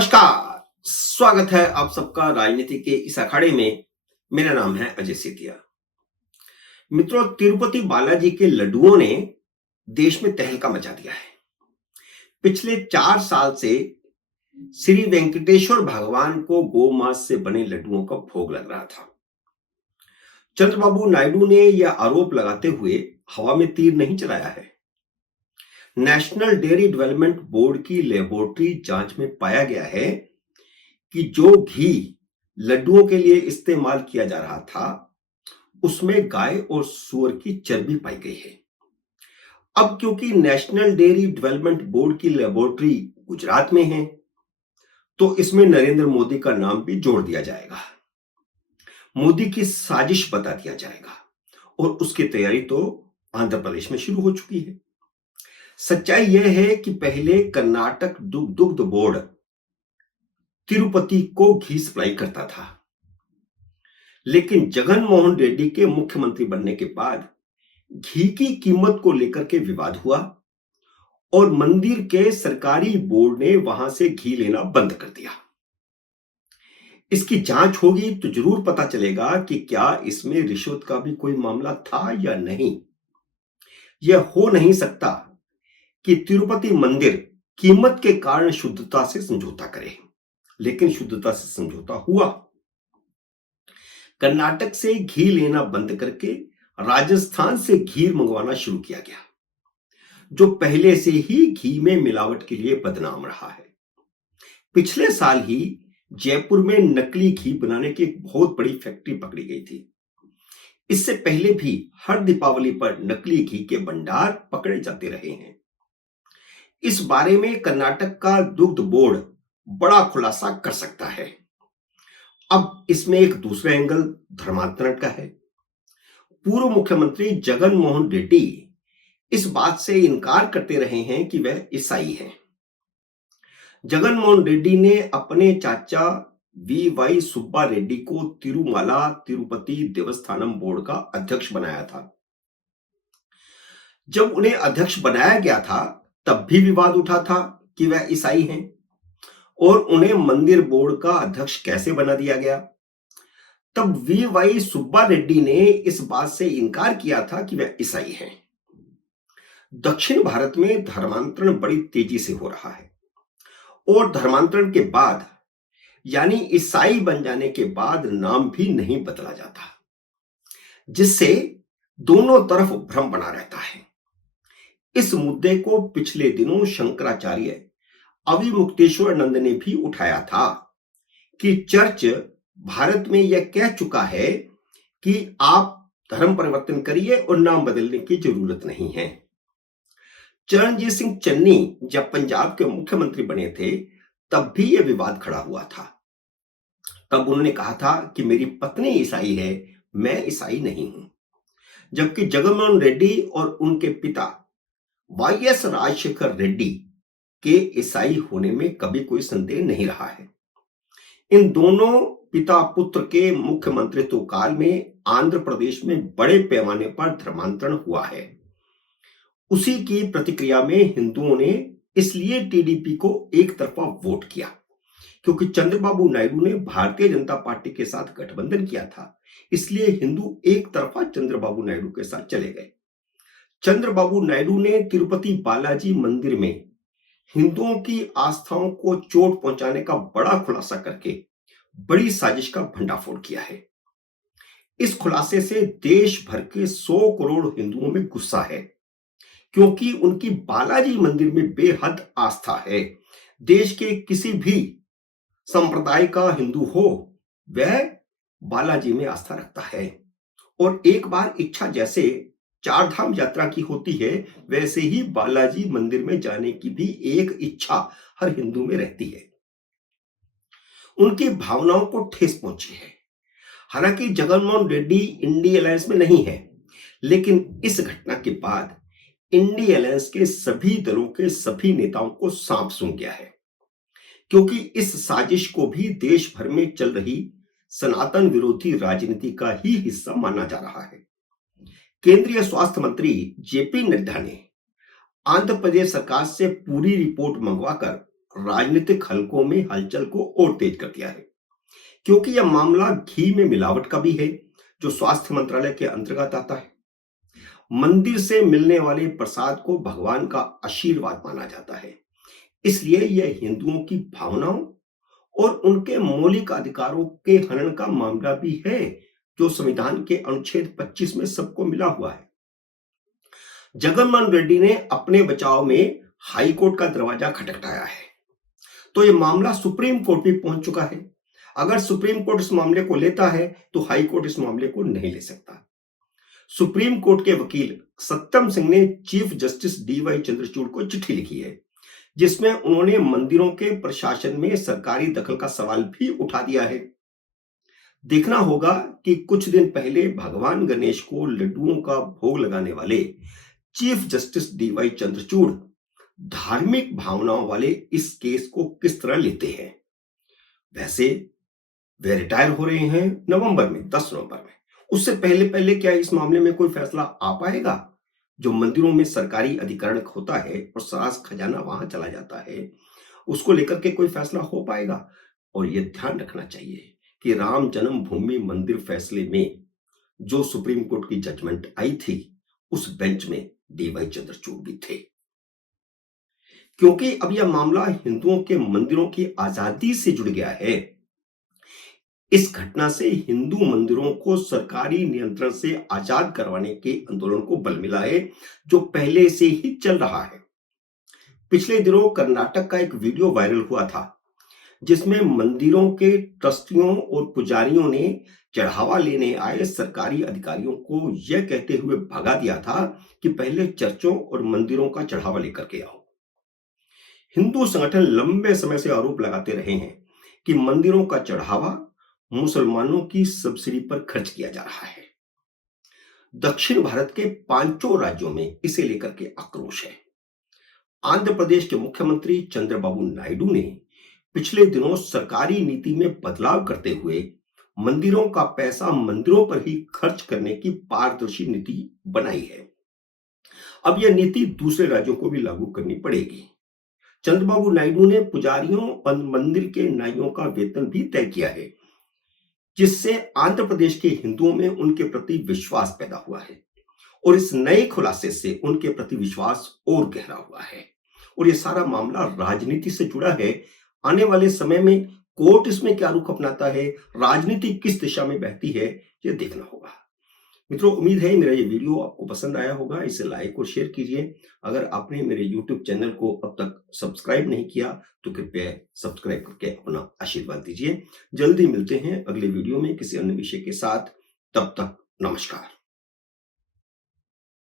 नमस्कार। स्वागत है आप सबका राजनीति के इस अखाड़े में। मेरा नाम है अजय सेतिया। मित्रों, तिरुपति बालाजी के लड्डुओं ने देश में तहलका मचा दिया है। पिछले 4 साल से श्री वेंकटेश्वर भगवान को गोमांस से बने लड्डुओं का भोग लग रहा था। चंद्रबाबू नायडू ने यह आरोप लगाते हुए हवा में तीर नहीं चलाया है। नेशनल डेयरी डेवलपमेंट बोर्ड की लेबोरेटरी जांच में पाया गया है कि जो घी लड्डुओं के लिए इस्तेमाल किया जा रहा था उसमें गाय और सूअर की चर्बी पाई गई है। अब क्योंकि नेशनल डेयरी डेवलपमेंट बोर्ड की लेबोरेटरी गुजरात में है तो इसमें नरेंद्र मोदी का नाम भी जोड़ दिया जाएगा। मोदी की साजिश बता दिया जाएगा और उसकी तैयारी तो आंध्र प्रदेश में शुरू हो चुकी है। सच्चाई यह है कि पहले कर्नाटक दुग्ध बोर्ड तिरुपति को घी सप्लाई करता था, लेकिन जगन मोहन रेड्डी के मुख्यमंत्री बनने के बाद घी की कीमत को लेकर के विवाद हुआ और मंदिर के सरकारी बोर्ड ने वहां से घी लेना बंद कर दिया। इसकी जांच होगी तो जरूर पता चलेगा कि क्या इसमें रिश्वत का भी कोई मामला था या नहीं। यह हो नहीं सकता कि तिरुपति मंदिर कीमत के कारण शुद्धता से समझौता करे, लेकिन शुद्धता से समझौता हुआ। कर्नाटक से घी लेना बंद करके राजस्थान से घी मंगवाना शुरू किया गया, जो पहले से ही घी में मिलावट के लिए बदनाम रहा है। पिछले साल ही जयपुर में नकली घी बनाने की एक बहुत बड़ी फैक्ट्री पकड़ी गई थी। इससे पहले भी हर दीपावली पर नकली घी के भंडार पकड़े जाते रहे हैं। इस बारे में कर्नाटक का दुग्ध बोर्ड बड़ा खुलासा कर सकता है। अब इसमें एक दूसरा एंगल धर्मांतरण का है। पूर्व मुख्यमंत्री जगन मोहन रेड्डी इस बात से इनकार करते रहे हैं कि वह ईसाई हैं। जगन मोहन रेड्डी ने अपने चाचा वी सुब्बा रेड्डी को तिरुमाला तिरुपति देवस्थानम बोर्ड का अध्यक्ष बनाया था। जब उन्हें अध्यक्ष बनाया गया था तब भी विवाद उठा था कि वह ईसाई हैं और उन्हें मंदिर बोर्ड का अध्यक्ष कैसे बना दिया गया। तब वी सुब्बा रेड्डी ने इस बात से इनकार किया था कि वह ईसाई हैं। दक्षिण भारत में धर्मांतरण बड़ी तेजी से हो रहा है और धर्मांतरण के बाद यानी ईसाई बन जाने के बाद नाम भी नहीं बदला जाता, जिससे दोनों तरफ भ्रम बना रहता है। इस मुद्दे को पिछले दिनों शंकराचार्य अविमुक्तेश्वरानंद ने भी उठाया था कि चर्च भारत में यह कह चुका है कि आप धर्म परिवर्तन करिए और नाम बदलने की जरूरत नहीं है। चरणजीत सिंह चन्नी जब पंजाब के मुख्यमंत्री बने थे तब भी यह विवाद खड़ा हुआ था। तब उन्होंने कहा था कि मेरी पत्नी ईसाई है, मैं ईसाई नहीं हूं। जबकि जगनमोहन रेड्डी और उनके पिता वाईएस राजशेखर रेड्डी के ईसाई होने में कभी कोई संदेह नहीं रहा है। इन दोनों पिता पुत्र के मुख्यमंत्रित्व काल में आंध्र प्रदेश में बड़े पैमाने पर धर्मांतरण हुआ है। उसी की प्रतिक्रिया में हिंदुओं ने इसलिए टीडीपी को एक तरफा वोट किया, क्योंकि चंद्रबाबू नायडू ने भारतीय जनता पार्टी के साथ गठबंधन किया था। इसलिए हिंदू एक तरफा चंद्रबाबू नायडू के साथ चले गए। चंद्रबाबू नायडू ने तिरुपति बालाजी मंदिर में हिंदुओं की आस्थाओं को चोट पहुंचाने का बड़ा खुलासा करके बड़ी साजिश का भंडाफोड़ किया है। इस खुलासे से देश भर के 100 करोड़ हिंदुओं में गुस्सा है, क्योंकि उनकी बालाजी मंदिर में बेहद आस्था है। देश के किसी भी संप्रदाय का हिंदू हो वह बालाजी में आस्था रखता है और एक बार इच्छा जैसे 4 धाम यात्रा की होती है वैसे ही बालाजी मंदिर में जाने की भी एक इच्छा हर हिंदू में रहती है। उनकी भावनाओं को ठेस पहुंची है। हालांकि जगनमोहन रेड्डी इंडी अलायंस में नहीं है, लेकिन इस घटना के बाद इंडी अलायंस के सभी दलों के सभी नेताओं को सांप सूंघ गया है, क्योंकि इस साजिश को भी देश भर में चल रही सनातन विरोधी राजनीति का ही हिस्सा माना जा रहा है। केंद्रीय स्वास्थ्य मंत्री जेपी नड्डा ने आंध्र प्रदेश सरकार से पूरी रिपोर्ट मंगवाकर राजनीतिक हलकों में हलचल को और तेज कर दिया है, क्योंकि यह मामला घी में मिलावट का भी है, जो स्वास्थ्य मंत्रालय के अंतर्गत आता है। मंदिर से मिलने वाले प्रसाद को भगवान का आशीर्वाद माना जाता है, इसलिए यह हिंदुओं की भावनाओं और उनके मौलिक अधिकारों के हनन का मामला भी है, जो संविधान के अनुच्छेद 25 में सबको मिला हुआ है। जगनमोहन रेड्डी ने अपने बचाव में हाई कोर्ट का दरवाजा खटखटाया है, तो यह मामला सुप्रीम कोर्ट भी पहुंच चुका है। अगर सुप्रीम कोर्ट इस मामले को लेता है तो हाई कोर्ट इस मामले को नहीं ले सकता। सुप्रीम कोर्ट के वकील सत्यम सिंह ने चीफ जस्टिस डीवाई चंद्रचूड़ को चिट्ठी लिखी है, जिसमें उन्होंने मंदिरों के प्रशासन में सरकारी दखल का सवाल भी उठा दिया है। देखना होगा कि कुछ दिन पहले भगवान गणेश को लड्डुओं का भोग लगाने वाले चीफ जस्टिस डीवाई चंद्रचूड़ धार्मिक भावनाओं वाले इस केस को किस तरह लेते हैं। वैसे वे रिटायर हो रहे हैं नवंबर में, 10 नवंबर में। उससे पहले पहले क्या इस मामले में कोई फैसला आ पाएगा? जो मंदिरों में सरकारी अधिकरण होता है और सारा खजाना वहां चला जाता है, उसको लेकर के कोई फैसला हो पाएगा? और यह ध्यान रखना चाहिए कि राम जन्मभूमि मंदिर फैसले में जो सुप्रीम कोर्ट की जजमेंट आई थी, उस बेंच में डीवाई चंद्रचूड़ भी थे, क्योंकि अब यह मामला हिंदुओं के मंदिरों की आजादी से जुड़ गया है। इस घटना से हिंदू मंदिरों को सरकारी नियंत्रण से आजाद करवाने के आंदोलन को बल मिला है, जो पहले से ही चल रहा है। पिछले दिनों कर्नाटक का एक वीडियो वायरल हुआ था, जिसमें मंदिरों के ट्रस्टियों और पुजारियों ने चढ़ावा लेने आए सरकारी अधिकारियों को यह कहते हुए भगा दिया था कि पहले चर्चों और मंदिरों का चढ़ावा लेकर के आओ। हिंदू संगठन लंबे समय से आरोप लगाते रहे हैं कि मंदिरों का चढ़ावा मुसलमानों की सब्सिडी पर खर्च किया जा रहा है। दक्षिण भारत के 5 राज्यों में इसे लेकर के आक्रोश है। आंध्र प्रदेश के मुख्यमंत्री चंद्रबाबू नायडू ने पिछले दिनों सरकारी नीति में बदलाव करते हुए मंदिरों का पैसा मंदिरों पर ही खर्च करने की पारदर्शी नीति बनाई है। अब यह नीति दूसरे राज्यों को भी लागू करनी पड़ेगी। चंद्रबाबू नायडू ने पुजारियों और मंदिर के नाइयों का वेतन भी तय किया है, जिससे आंध्र प्रदेश के हिंदुओं में उनके प्रति विश्वास पैदा हुआ है और इस नए खुलासे से उनके प्रति विश्वास और गहरा हुआ है। और यह सारा मामला राजनीति से जुड़ा है। आने वाले समय में कोर्ट इसमें क्या रुख अपनाता है, राजनीति किस दिशा में बहती है, यह देखना होगा। मित्रों, उम्मीद है मेरा ये वीडियो आपको पसंद आया होगा। इसे लाइक और शेयर कीजिए। अगर आपने मेरे YouTube चैनल को अब तक सब्सक्राइब नहीं किया तो कृपया सब्सक्राइब करके अपना आशीर्वाद दीजिए। जल्दी मिलते हैं अगले वीडियो में किसी अन्य विषय के साथ। तब तक नमस्कार।